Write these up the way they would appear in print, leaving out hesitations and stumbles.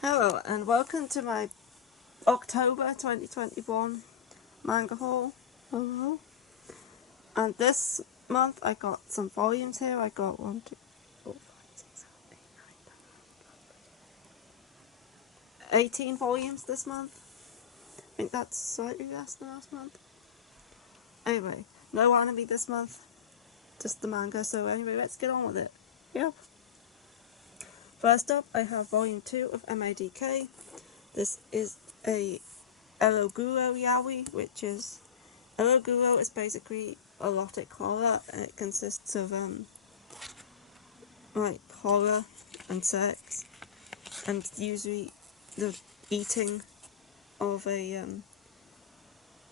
Hello and welcome to my October 2021 Manga Haul. Hello. And this month I got some volumes here. I got 1, 2, 4, 5, 6, 7, 8, 9, 10, 18 volumes this month. I think that's slightly less than last month. Anyway, no anime this month, just the manga. So anyway, let's get on with it. Yep. First up, I have volume 2 of MADK. This is a Eroguro Yaoi, which is Eroguro is basically erotic horror, and it consists of like horror and sex, and usually the eating of a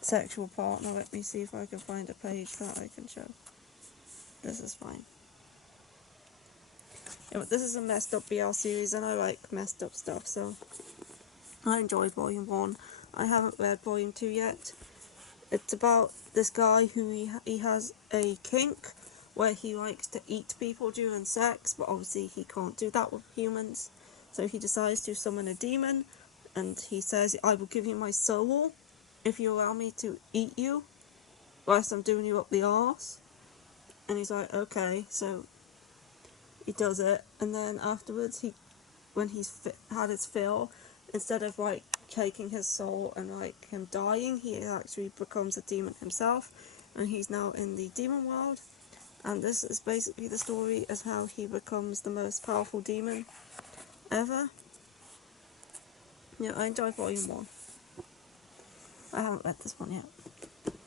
sexual partner. Let me see if I can find a page that I can show. This is fine. Yeah, but this is a messed up BL series, and I like messed up stuff, so I enjoyed volume 1. I haven't read volume 2 yet. It's about this guy who he has a kink where he likes to eat people during sex, but obviously he can't do that with humans. So he decides to summon a demon, and he says, I will give you my soul if you allow me to eat you, whilst I'm doing you up the arse. And he's like, okay, so he does it, and then afterwards, when he's had his fill, instead of like taking his soul and like him dying, he actually becomes a demon himself, and he's now in the demon world. And this is basically the story as how he becomes the most powerful demon ever. Yeah, I enjoyed volume 1. I haven't read this one yet.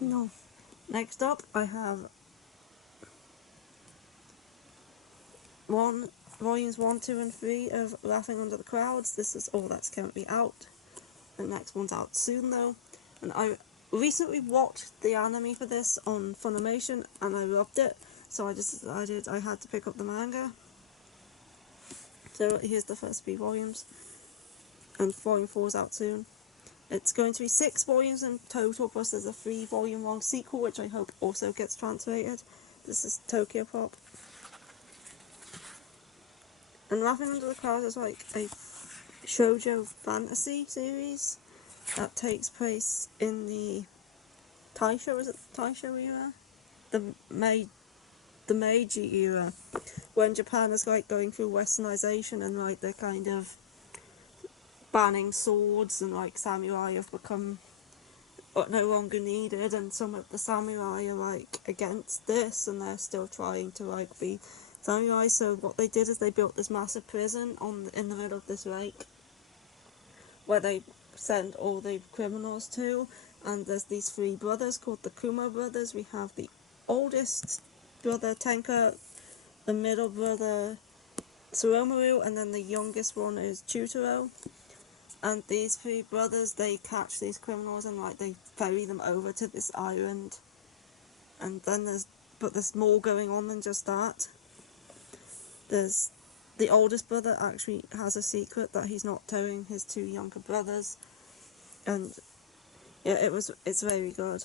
No. Next up, I have volumes 1, 2, and 3 of Laughing Under the Clouds. This is all that's currently out. The next one's out soon though, and I recently watched the anime for this on Funimation and I loved it, so I just decided I had to pick up the manga. So here's the first 3 volumes, and volume 4 is out soon. It's going to be 6 volumes in total, plus there's a 3-volume long sequel which I hope also gets translated. This is Tokyo Pop. And Laughing Under the Clouds is like a shoujo fantasy series that takes place in the Taisho, is it the Taisho era? The Meiji era, when Japan is like going through westernization and like they're kind of banning swords, and like samurai have become no longer needed, and some of the samurai are like against this and they're still trying to like be samurai. So what they did is they built this massive prison in the middle of this lake where they send all the criminals to, and there's these 3 brothers called the Kuma Brothers. We have the oldest brother Tenka, the middle brother Tsuromaru, and then the youngest one is Chutaro. And these 3 brothers, they catch these criminals and like they ferry them over to this island. And then there's more going on than just that. There's the oldest brother actually has a secret that he's not telling his 2 younger brothers, and yeah, it's very good.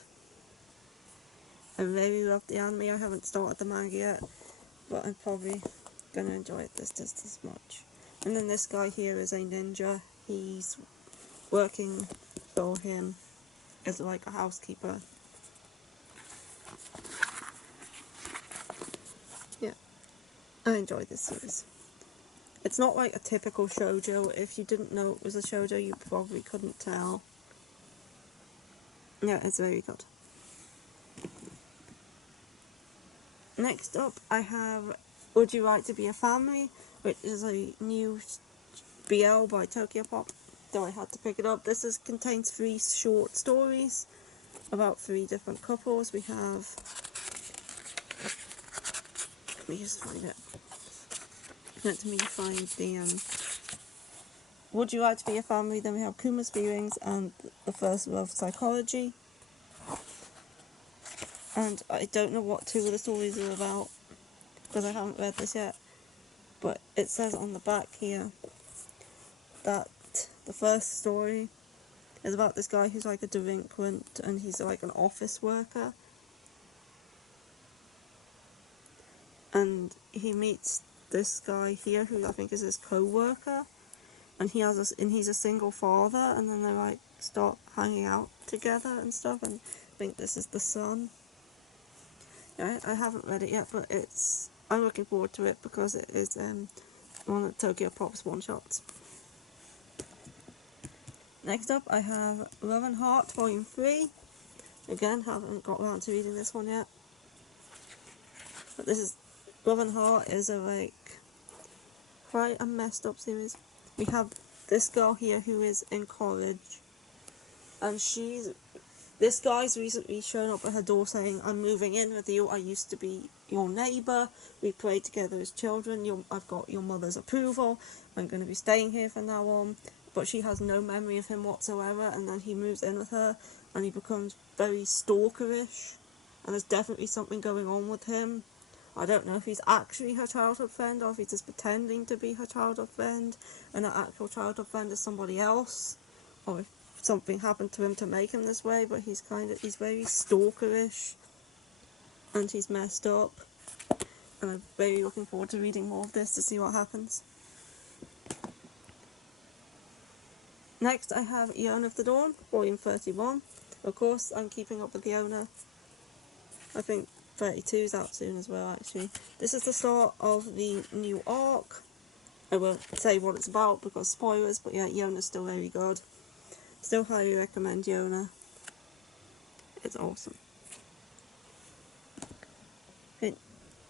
I really love the anime. I haven't started the manga yet, but I'm probably gonna enjoy this just as much. And then this guy here is a ninja. He's working for him as like a housekeeper. Yeah, I enjoy this series. It's not like a typical shoujo. If you didn't know it was a shoujo, you probably couldn't tell. Yeah, it's very good. Next up, I have Would You Like to Be a Family, which is a new BL by Tokyo Pop, so I had to pick it up. This contains 3 short stories about 3 different couples. We have, let me just find it. Let me find the Would You Like to Be a Family. Then we have Kuma's Feelings and The First Love Psychology. And I don't know what 2 of the stories are about because I haven't read this yet. But it says on the back here that the first story is about this guy who's like a delinquent and he's like an office worker. And he meets this guy here who I think is his co-worker. and he's a single father, and then they like start hanging out together and stuff, and I think this is the son. Yeah, I haven't read it yet, but I'm looking forward to it because it is one of Tokyo Pop's one-shots. Next up, I have Love and Heart Volume 3. Again, haven't got around to reading this one yet. But this is Love and Heart is a quite a messed up series. We have this girl here who is in college, and this guy's recently shown up at her door saying, "I'm moving in with you. I used to be your neighbour. We played together as children. I've got your mother's approval. I'm going to be staying here from now on." But she has no memory of him whatsoever, and then he moves in with her, and he becomes very stalkerish, and there's definitely something going on with him. I don't know if he's actually her childhood friend, or if he's just pretending to be her childhood friend, and her actual childhood friend is somebody else, or if something happened to him to make him this way, but he's very stalkerish, and he's messed up, and I'm very looking forward to reading more of this to see what happens. Next, I have Eon of the Dawn, Volume 31. Of course, I'm keeping up with Eona. I think 32 is out soon as well, actually. This is the start of the new arc. I won't say what it's about because spoilers, but yeah, Iona's still very good. Still highly recommend Iona. It's awesome. Okay.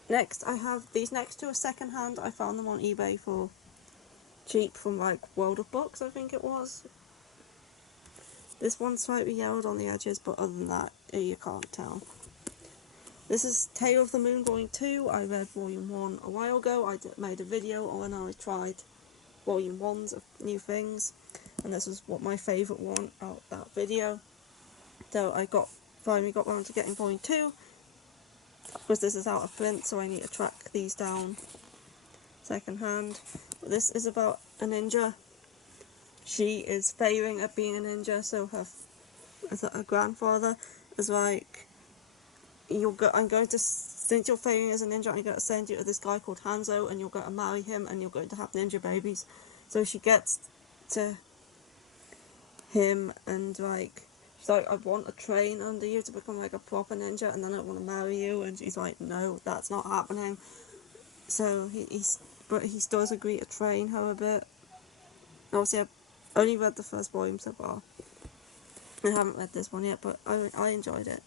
Next, I have these next two are second hand. I found them on eBay for cheap from like World of Books, I think it was. This one's slightly yellowed on the edges, but other than that, you can't tell. This is Tale of the Moon Volume 2. I read Volume 1 a while ago. I made a video on when I tried Volume 1s of new things, and this was my favourite one out of that video. So I finally got round to getting Volume 2, because this is out of print, so I need to track these down second hand. This is about a ninja. She is failing at being a ninja, so her grandfather is like, since you're failing as a ninja, I'm going to send you to this guy called Hanzo, and you're going to marry him, and you're going to have ninja babies. So she gets to him, and she's like, "I want to train under you to become like a proper ninja, and then I want to marry you." And she's like, "No, that's not happening." So he does agree to train her a bit. Obviously, I've only read the first volume so far. I haven't read this one yet, but I enjoyed it.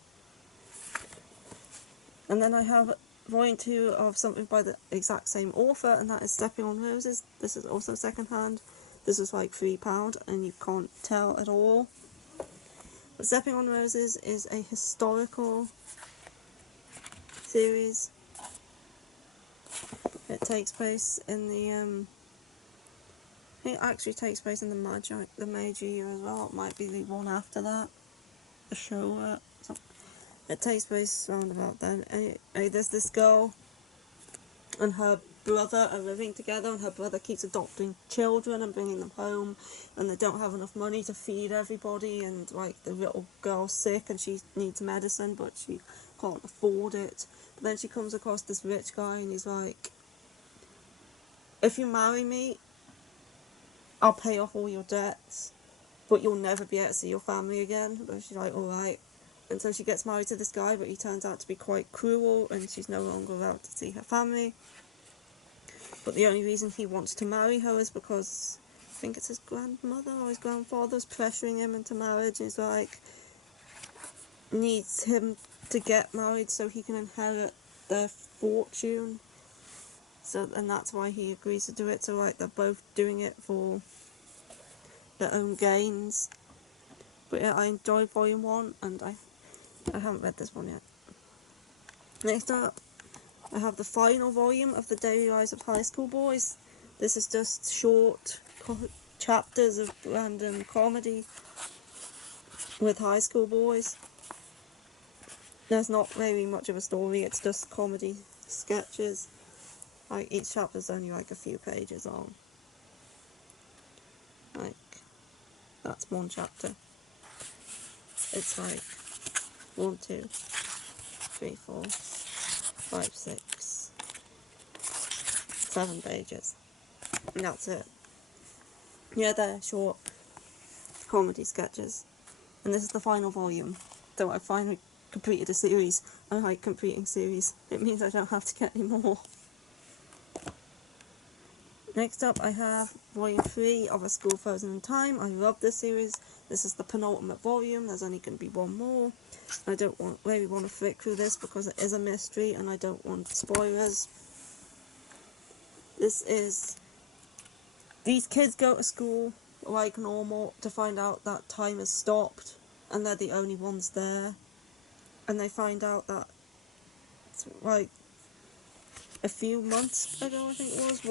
And then I have Volume 2 of something by the exact same author, and that is Stepping on Roses. This is also second hand. This is like £3, and you can't tell at all. But Stepping on Roses is a historical series. It takes place in the I think it actually takes place in the Meiji year as well. It might be the one after that, the Showa. It takes place around about then. Anyway, there's this girl and her brother are living together, and her brother keeps adopting children and bringing them home, and they don't have enough money to feed everybody, and like the little girl's sick and she needs medicine, but she can't afford it. But then she comes across this rich guy, and he's like, "If you marry me, I'll pay off all your debts, but you'll never be able to see your family again." But she's like, "Alright." And so she gets married to this guy, but he turns out to be quite cruel, and she's no longer allowed to see her family. But the only reason he wants to marry her is because I think it's his grandmother or his grandfather's pressuring him into marriage. He's like, needs him to get married so he can inherit their fortune. And that's why he agrees to do it. So like they're both doing it for their own gains. But yeah, I enjoyed Volume 1, and I haven't read this one yet. Next up, I have the final volume of The Daily Lives of High School Boys. This is just short chapters of random comedy with high school boys. There's not very much of a story, it's just comedy sketches. Like, each chapter's only like a few pages long. Like, that's one chapter. It's like 1, 2, 3, 4, 5, 6, 7 pages. And that's it. Yeah, they're short comedy sketches. And this is the final volume. So I finally completed a series. I like completing series. It means I don't have to get any more. Next up I have volume 3 of A School Frozen in Time. I love this series. This is the penultimate volume. There's only going to be one more. I don't really want to flick through this because it is a mystery and I don't want spoilers. These kids go to school like normal to find out that time has stopped and they're the only ones there. And they find out that, like, a few months ago, I think it was,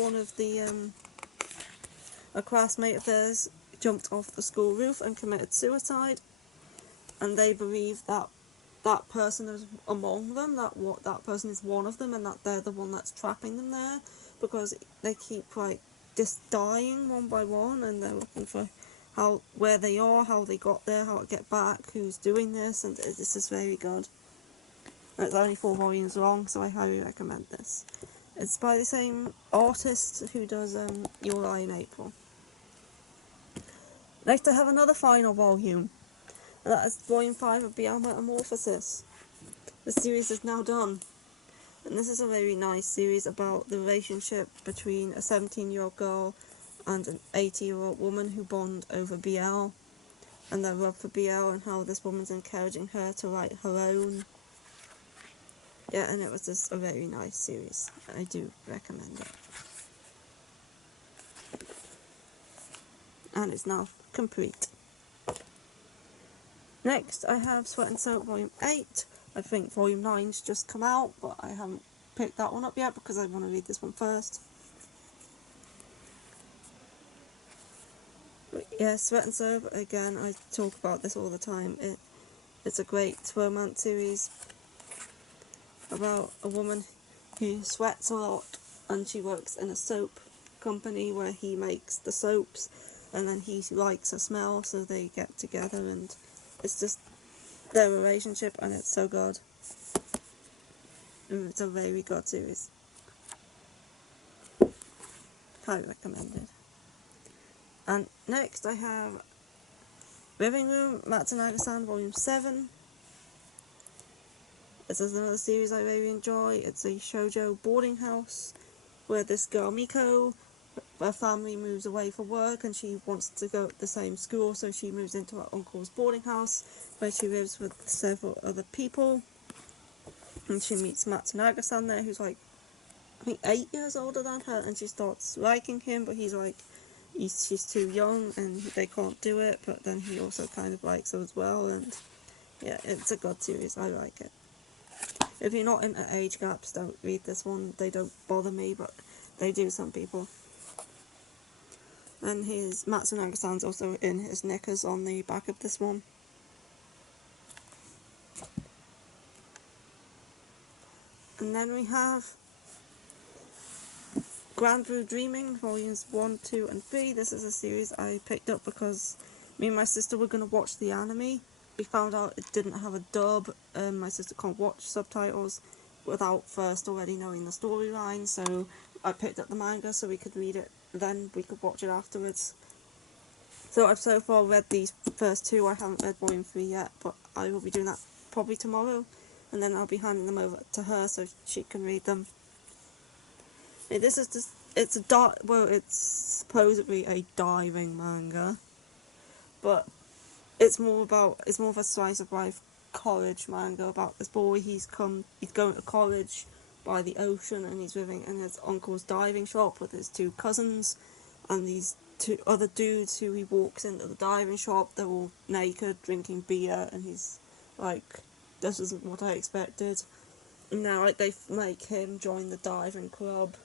a classmate of theirs jumped off the school roof and committed suicide. And they believe that that person is among them, that person is one of them, and that they're the one that's trapping them there, because they keep, like, just dying one by one, and they're looking for where they are, how they got there, how to get back, who's doing this, and this is very good. It's only 4 volumes long, so I highly recommend this. It's by the same artist who does Your Lie in April. Next I have another final volume, and that is volume 5 of BL Metamorphosis. The series is now done, and this is a very nice series about the relationship between a 17-year-old girl and an 80-year-old woman who bond over BL, and their love for BL, and how this woman's encouraging her to write her own. Yeah, and it was just a very nice series. I do recommend it. And it's now complete. Next, I have Sweat and Soap Volume 8. I think Volume 9's just come out, but I haven't picked that one up yet because I want to read this one first. But yeah, Sweat and Soap, again, I talk about this all the time. It's a great romance series about a woman who sweats a lot, and she works in a soap company where he makes the soaps, and then he likes her smell, so they get together, and it's just their relationship, and it's so good. And it's a very good series. Highly recommended. And next I have Living Room, Nagasana Volume 7. This is another series I really enjoy. It's a shoujo boarding house where this girl Miko, her family moves away for work and she wants to go to the same school, so she moves into her uncle's boarding house where she lives with several other people. And she meets Nagasana there, who's like, I think 8 years older than her, and she starts liking him, but he's like, she's too young and they can't do it, but then he also kind of likes her as well, and yeah, it's a good series, I like it. If you're not into age gaps, don't read this one. They don't bother me, but they do some people. And his Matsunaga-san's also in his knickers on the back of this one. And then we have Grand Blue Dreaming, volumes 1, 2 and 3. This is a series I picked up because me and my sister were going to watch the anime. We found out it didn't have a dub, and my sister can't watch subtitles without first already knowing the storyline, so I picked up the manga so we could read it, then we could watch it afterwards. So I've so far read these first 2. I haven't read volume 3 yet, but I will be doing that probably tomorrow, and then I'll be handing them over to her so she can read them. This is just, it's supposedly a diving manga, but it's more of a slice of life college manga about this boy. He's going to college by the ocean, and he's living in his uncle's diving shop with his 2 cousins, and these 2 other dudes who he walks into the diving shop. They're all naked, drinking beer, and he's like, this isn't what I expected. And now, like, they make him join the diving club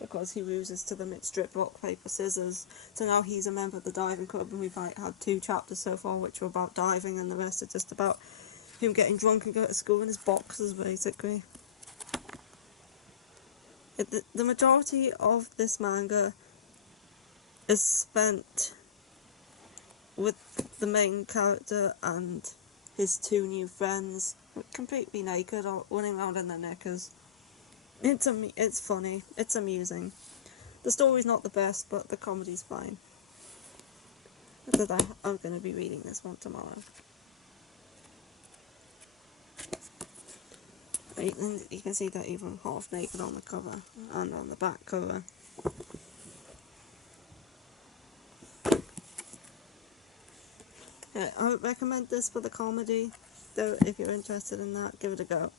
because he loses to them at strip, rock, paper, scissors. So now he's a member of the diving club, and we've like had 2 chapters so far which are about diving, and the rest are just about him getting drunk and go to school in his boxers, basically. The majority of this manga is spent with the main character and his 2 new friends, completely naked or running around in their knickers. It's funny, it's amusing. The story's not the best, but the comedy's fine. that I'm going to be reading this one tomorrow. And you can see that even half naked on the cover and on the back cover. Yeah, I would recommend this for the comedy, though if you're interested in that, give it a go.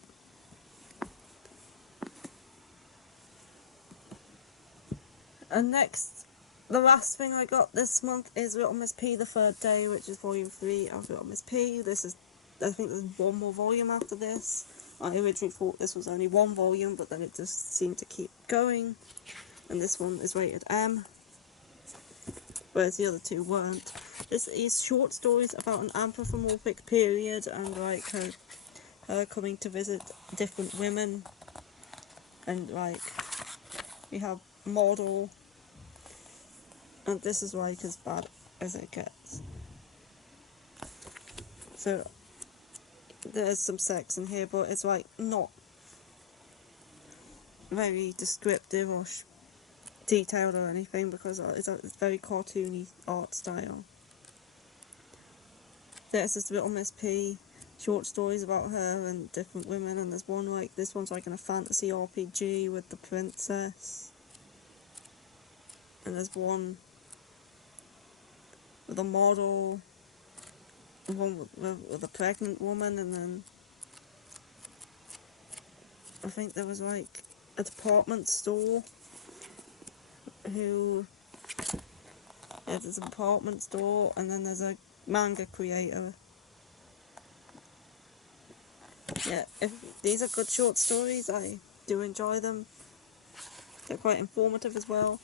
And next, the last thing I got this month is Little Miss P, the third day, which is volume 3 of Little Miss P. This is, I think there's one more volume after this. I originally thought this was only one volume, but then it just seemed to keep going. And this one is rated M, whereas the other two weren't. This is short stories about an anthropomorphic period and like her coming to visit different women. And like, we have model. And this is like as bad as it gets. So there's some sex in here, but it's like not very descriptive or detailed or anything, because it's very cartoony art style. There's this Little Miss P short stories about her and different women, and there's one like, this one's like in a fantasy RPG with the princess, and there's one with a model, one with a pregnant woman, and then I think there was like a department store who, yeah, there's a department store, and then there's a manga creator. Yeah, if these are good short stories, I do enjoy them. They're quite informative as well.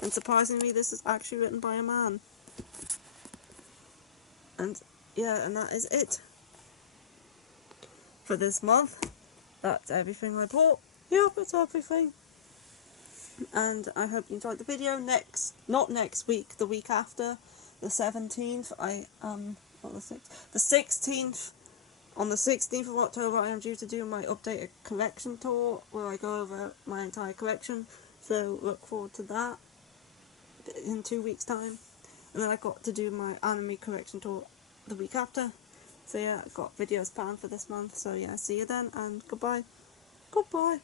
And surprisingly, this is actually written by a man. And yeah, and that is it for this month. That's everything I bought. Yep, it's everything. And I hope you enjoyed the video. Not next week, the week after, the 17th, not the 6th, the 16th, on the 16th of October, I am due to do my updated collection tour, where I go over my entire collection, so look forward to that in 2 weeks' time. And then I got to do my anime collection tour the week after, so yeah, I've got videos planned for this month, so yeah, see you then, and goodbye. Goodbye.